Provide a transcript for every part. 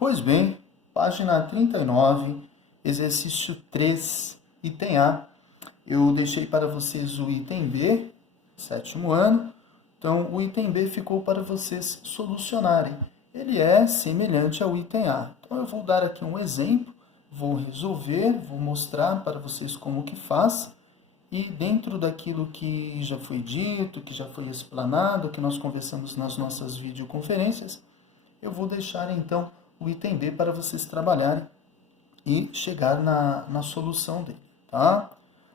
Pois bem, página 39, exercício 3, item A. Eu deixei para vocês o item B, sétimo ano. Então, o item B ficou para vocês solucionarem. Ele é semelhante ao item A. Então, eu vou dar aqui um exemplo, vou resolver, vou mostrar para vocês como que faz. E dentro daquilo que já foi dito, que já foi explanado, que nós conversamos nas nossas videoconferências, eu vou deixar então o item B para vocês trabalharem e chegar na solução dele, tá?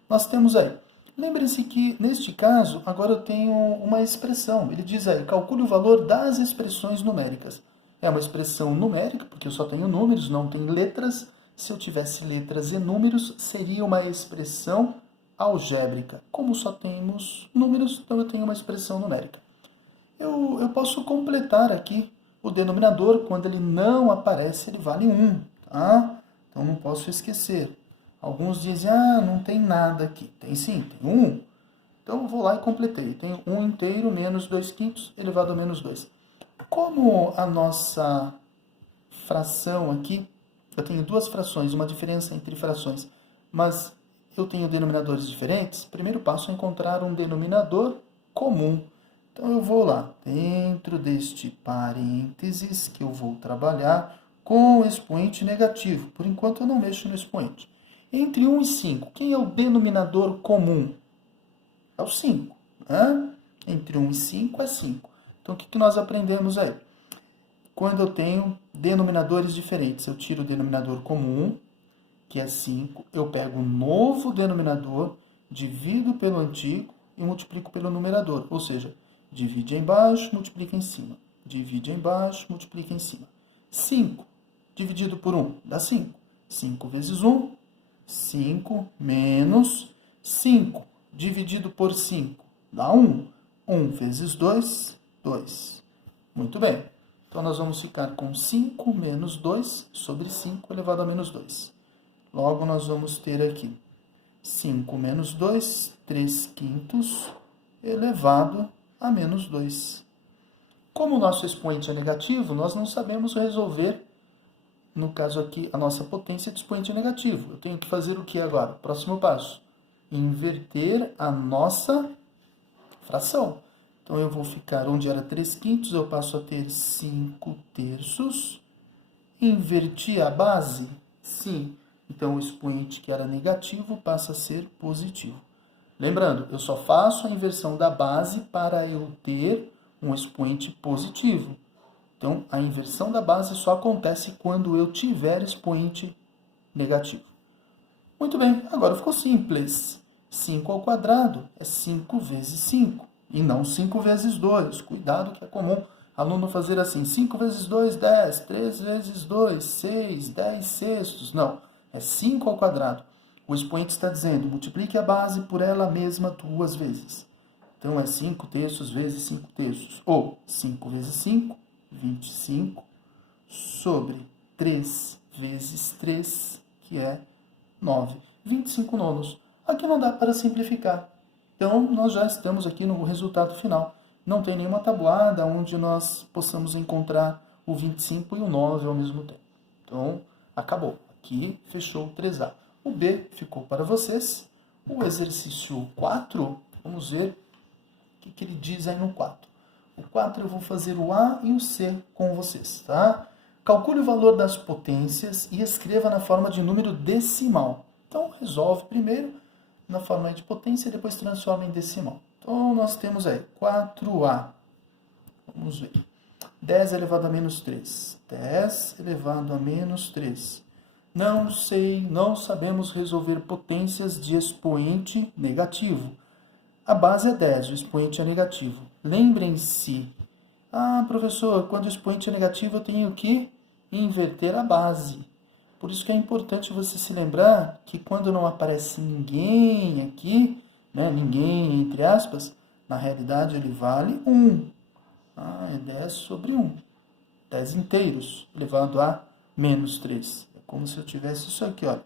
Nós temos aí, lembre-se que neste caso, agora eu tenho uma expressão, ele diz aí, calcule o valor das expressões numéricas. É uma expressão numérica, porque eu só tenho números, não tenho letras. Se eu tivesse letras e números, seria uma expressão algébrica. Como só temos números, então eu tenho uma expressão numérica. Eu posso completar aqui o denominador, quando ele não aparece, ele vale 1, tá? Então não posso esquecer. Alguns dizem, não tem nada aqui. Tem sim, tem 1. Então eu vou lá e completei. Tenho 1 inteiro menos 2 quintos elevado a menos 2. Como a nossa fração aqui, eu tenho duas frações, uma diferença entre frações, mas eu tenho denominadores diferentes, o primeiro passo é encontrar um denominador comum. Então, eu vou lá, dentro deste parênteses, que eu vou trabalhar com o expoente negativo. Por enquanto, eu não mexo no expoente. Entre 1 e 5, quem é o denominador comum? É o 5. Né? Entre 1 e 5 é 5. Então, o que nós aprendemos aí? Quando eu tenho denominadores diferentes, eu tiro o denominador comum, que é 5, eu pego um novo denominador, divido pelo antigo e multiplico pelo numerador. Ou seja, divide embaixo, multiplica em cima. Divide embaixo, multiplica em cima. 5 dividido por 1 dá 5. 5 vezes 1, 5 menos 5 dividido por 5 dá 1. 1 vezes 2, 2. Muito bem. Então, nós vamos ficar com 5 menos 2 sobre 5 elevado a menos 2. Logo, nós vamos ter aqui 5 menos 2, 3 quintos, elevado a menos 2. Como o nosso expoente é negativo, nós não sabemos resolver, no caso aqui, a nossa potência de expoente negativo. Eu tenho que fazer o que agora? Próximo passo. Inverter a nossa fração. Então, eu vou ficar onde era 3 quintos, eu passo a ter 5 terços. Inverti a base? Sim. Então, o expoente que era negativo passa a ser positivo. Lembrando, eu só faço a inversão da base para eu ter um expoente positivo. Então, a inversão da base só acontece quando eu tiver expoente negativo. Muito bem, agora ficou simples. 5 ao quadrado é 5 vezes 5, e não 5 vezes 2. Cuidado que é comum aluno fazer assim, 5 vezes 2, 10, 3 vezes 2, 6, 10 sextos. Não, é 5 ao quadrado. O expoente está dizendo, multiplique a base por ela mesma 2 vezes. Então, é 5 terços vezes 5 terços. Ou 5 vezes 5, 25, sobre 3 vezes 3, que é 9. 25 nonos. Aqui não dá para simplificar. Então, nós já estamos aqui no resultado final. Não tem nenhuma tabuada onde nós possamos encontrar o 25 e o 9 ao mesmo tempo. Então, acabou. Aqui fechou o 3A. O B ficou para vocês. O exercício 4, vamos ver o que ele diz aí no 4. O 4 eu vou fazer o A e o C com vocês, tá? Calcule o valor das potências e escreva na forma de número decimal. Então, resolve primeiro na forma de potência e depois transforma em decimal. Então, nós temos aí 4A. Vamos ver. 10 elevado a menos 3. 10 elevado a menos 3. Não sei, não sabemos resolver potências de expoente negativo. A base é 10, o expoente é negativo. Lembrem-se. Professor, quando o expoente é negativo, eu tenho que inverter a base. Por isso que é importante você se lembrar que quando não aparece ninguém aqui, né, ninguém entre aspas, na realidade ele vale 1. É 10 sobre 1. 10 inteiros elevado a menos 3. É como se eu tivesse isso aqui, olha.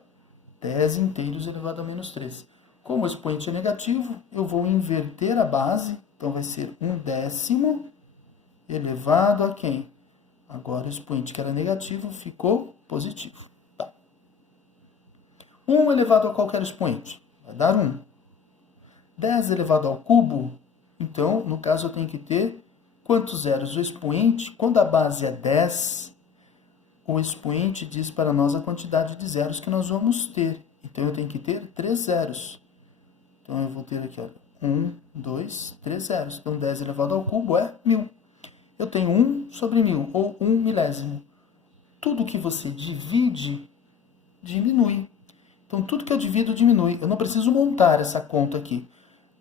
10 inteiros elevado a menos 3. Como o expoente é negativo, eu vou inverter a base. Então, vai ser 1 décimo elevado a quem? Agora o expoente que era negativo ficou positivo. Tá. 1 elevado a qualquer expoente vai dar 1. 10 elevado ao cubo, então, no caso, eu tenho que ter quantos zeros? O expoente, quando a base é 10, o expoente diz para nós a quantidade de zeros que nós vamos ter. Então, eu tenho que ter 3 zeros. Então, eu vou ter aqui, olha, 1, 2, 3 zeros. Então, 10 elevado ao cubo é 1000. Eu tenho 1 sobre 1000, ou 1 milésimo. Tudo que você divide, diminui. Então, tudo que eu divido, diminui. Eu não preciso montar essa conta aqui.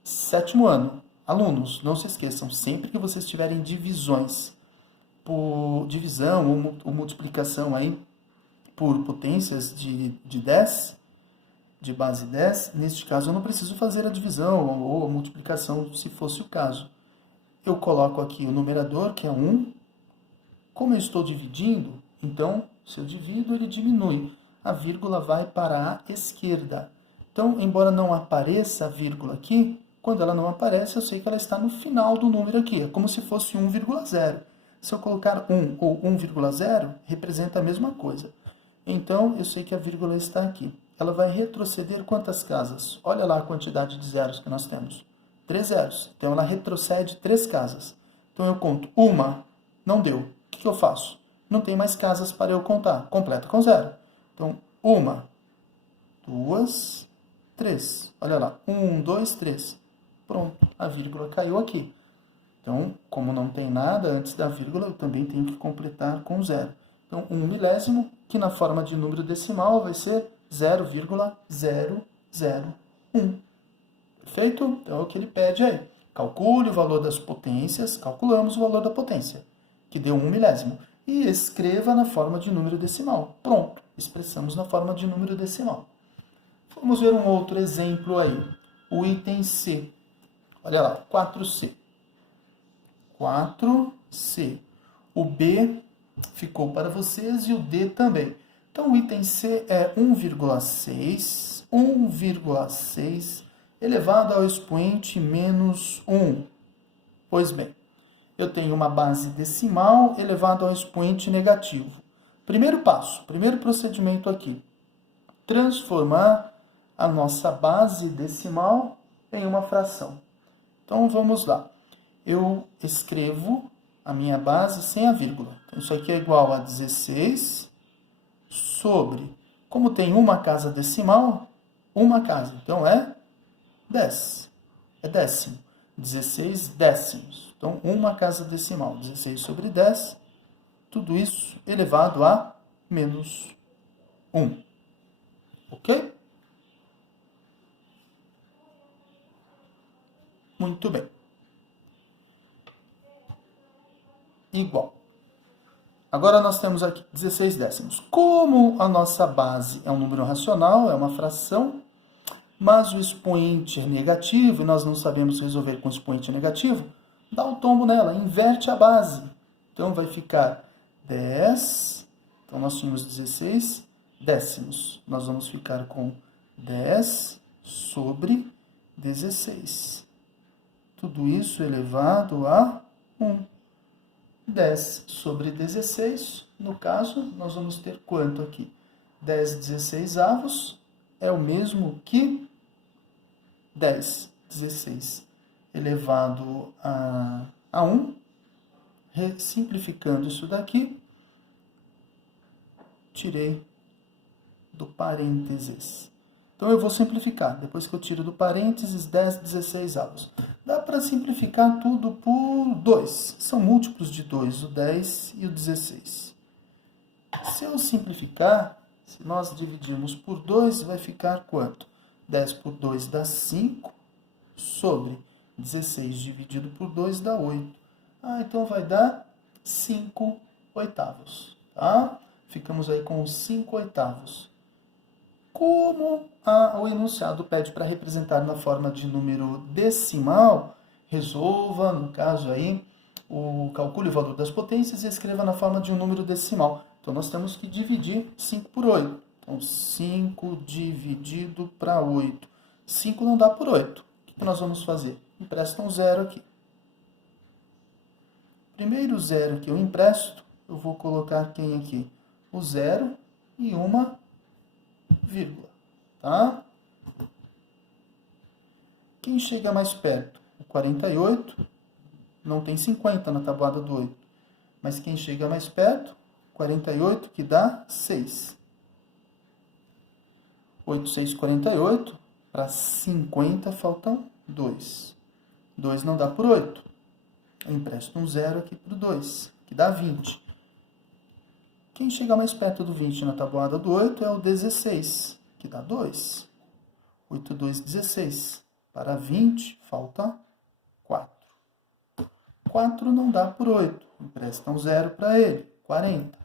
7º ano. Alunos, não se esqueçam, sempre que vocês tiverem divisões por divisão ou multiplicação aí por potências de 10, de base 10, neste caso eu não preciso fazer a divisão ou a multiplicação, se fosse o caso. Eu coloco aqui o numerador, que é 1. Como eu estou dividindo, então, se eu divido, ele diminui. A vírgula vai para a esquerda. Então, embora não apareça a vírgula aqui, quando ela não aparece, eu sei que ela está no final do número aqui. É como se fosse 1,0. Se eu colocar 1 ou 1,0, representa a mesma coisa. Então, eu sei que a vírgula está aqui. Ela vai retroceder quantas casas? Olha lá a quantidade de zeros que nós temos. 3 zeros. Então, ela retrocede 3 casas. Então, eu conto 1, não deu. O que eu faço? Não tem mais casas para eu contar. Completa com 0. Então, 1, 2, 3. Olha lá. 1, 2, 3. Pronto, a vírgula caiu aqui. Então, como não tem nada antes da vírgula, eu também tenho que completar com 0. Então, 1 milésimo, que na forma de número decimal vai ser 0,001. Perfeito? Então, é o que ele pede aí. Calcule o valor das potências, calculamos o valor da potência, que deu 1 milésimo. E escreva na forma de número decimal. Pronto, expressamos na forma de número decimal. Vamos ver um outro exemplo aí. O item C. Olha lá, 4C. 4C. O B ficou para vocês e o D também. Então, o item C é 1,6. 1,6 elevado ao expoente menos 1. Pois bem, eu tenho uma base decimal elevado ao expoente negativo. Primeiro passo, primeiro procedimento aqui. Transformar a nossa base decimal em uma fração. Então, vamos lá. Eu escrevo a minha base sem a vírgula. Então, isso aqui é igual a 16 sobre... Como tem uma casa decimal, uma casa. Então, é 10. É décimo. 16 décimos. Então, uma casa decimal. 16 sobre 10. Tudo isso elevado a menos 1. Ok? Muito bem. Igual. Agora nós temos aqui 16 décimos. Como a nossa base é um número racional, é uma fração, mas o expoente é negativo e nós não sabemos resolver com expoente negativo, dá um tombo nela, inverte a base. Então vai ficar 10, então nós tínhamos 16 décimos. Nós vamos ficar com 10 sobre 16. Tudo isso elevado a 1. 10 sobre 16, no caso, nós vamos ter quanto aqui? 10 16avos é o mesmo que 10 16 elevado a 1. Simplificando isso daqui, tirei do parênteses. Então, eu vou simplificar. Depois que eu tiro do parênteses, 10 16avos. Dá para simplificar tudo por 2. São múltiplos de 2, o 10 e o 16. Se eu simplificar, se nós dividirmos por 2, vai ficar quanto? 10 por 2 dá 5, sobre 16 dividido por 2 dá 8. Então vai dar 5 oitavos. Tá? Ficamos aí com os 5 oitavos. Como o enunciado pede para representar na forma de número decimal, resolva, no caso aí, calcule o valor das potências e escreva na forma de um número decimal. Então, nós temos que dividir 5 por 8. Então, 5 dividido para 8. 5 não dá por 8. O que nós vamos fazer? Empresta um zero aqui. Primeiro zero que eu empresto eu vou colocar quem aqui? O 0 e uma vírgula, tá? Quem chega mais perto? O 48, não tem 50 na tabuada do 8. Mas quem chega mais perto? 48, que dá 6. 8, 6, 48. Para 50 faltam 2. 2 não dá por 8. Eu empresto um 0 aqui para o 2, que dá 20. Quem chega mais perto do 20 na tabuada do 8 é o 16, que dá 2. 8, 2, 16. Para 20, falta 4. 4 não dá por 8. Empresta um 0 para ele. 40.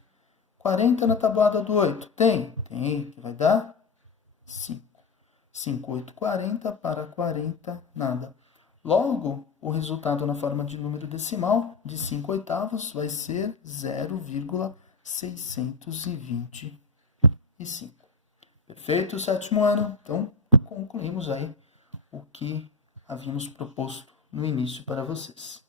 40 na tabuada do 8. Tem? Tem, que vai dar 5. 5, 8, 40. Para 40, nada. Logo, o resultado na forma de número decimal de 5 oitavos vai ser 0,625. Perfeito, sétimo ano? Então, concluímos aí o que havíamos proposto no início para vocês.